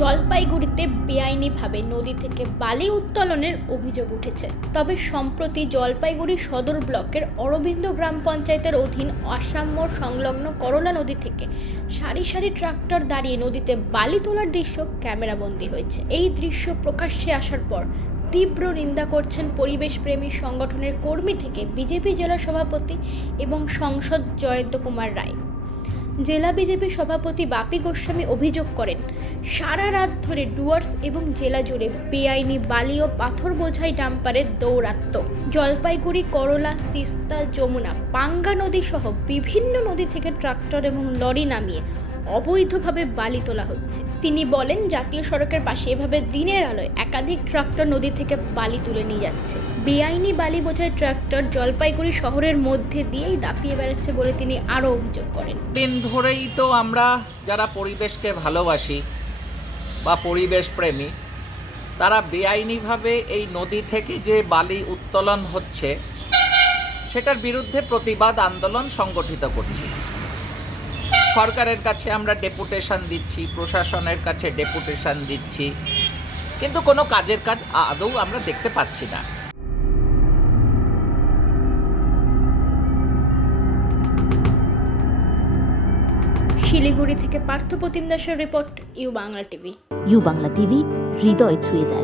জলপাইগুড়িতে বেআইনিভাবে নদী থেকে বালি উত্তোলনের অভিযোগ উঠেছে। তবে সম্প্রতি জলপাইগুড়ি সদর ব্লকের অরবিন্দ গ্রাম পঞ্চায়েতের অধীন মোড় সংলগ্ন করলা নদী থেকে সারি সারি ট্রাক্টর দাঁড়িয়ে নদীতে বালি তোলার দৃশ্য ক্যামেরাবন্দি হয়েছে। এই দৃশ্য প্রকাশ্যে আসার পর তীব্র নিন্দা করছেন পরিবেশপ্রেমী সংগঠনের কর্মী থেকে বিজেপি জেলা সভাপতি এবং সংসদ জয়ন্ত কুমার রায়। জেলা বিজেপি সভাপতি বাপি গোস্বামী অভিযোগ করেন, সারা রাত ধরে ডুয়ার্স এবং জেলা জুড়ে বেআইনি বালি ও পাথর বোঝাই ডাম্পারের দৌরাত্ম জলপাইগুড়ি, করলা, তিস্তা, যমুনা, পাঙ্গা নদী সহ বিভিন্ন নদী থেকে ট্রাক্টর এবং লরি নামিয়ে অবৈধভাবে বালি তোলা হচ্ছে। তিনি বলেন, জাতীয় সড়কের পাশে এভাবে দিনের আলোয় একাধিক ট্রাক্টর নদী থেকে বালি তুলে নিয়ে যাচ্ছে। বেআইনি বালি বোঝায় ট্রাক্টর জলপাইগুড়ি শহরের মধ্যে দিয়েই দাপিয়ে বেড়াচ্ছে বলে তিনি আরও অভিযোগ করেন। দিন ধরেই তো আমরা যারা পরিবেশকে ভালোবাসি বা পরিবেশ প্রেমী, তারা বেআইনিভাবে এই নদী থেকে যে বালি উত্তোলন হচ্ছে, সেটার বিরুদ্ধে প্রতিবাদ, আন্দোলন সংগঠিত করছি। সরকারের কাছে আমরা ডেপুটেশন দিচ্ছি প্রশাসনের কাছে ডেপুটেশন দিচ্ছি। কিন্তু কোনো কাজের কাজ আদৌ আমরা দেখতে পাচ্ছি না। শিলিগুড়ি থেকে পার্থ প্রতিম দাসের report U Bangla TV. U Bangla TV হৃদয় ছুঁয়ে যায়।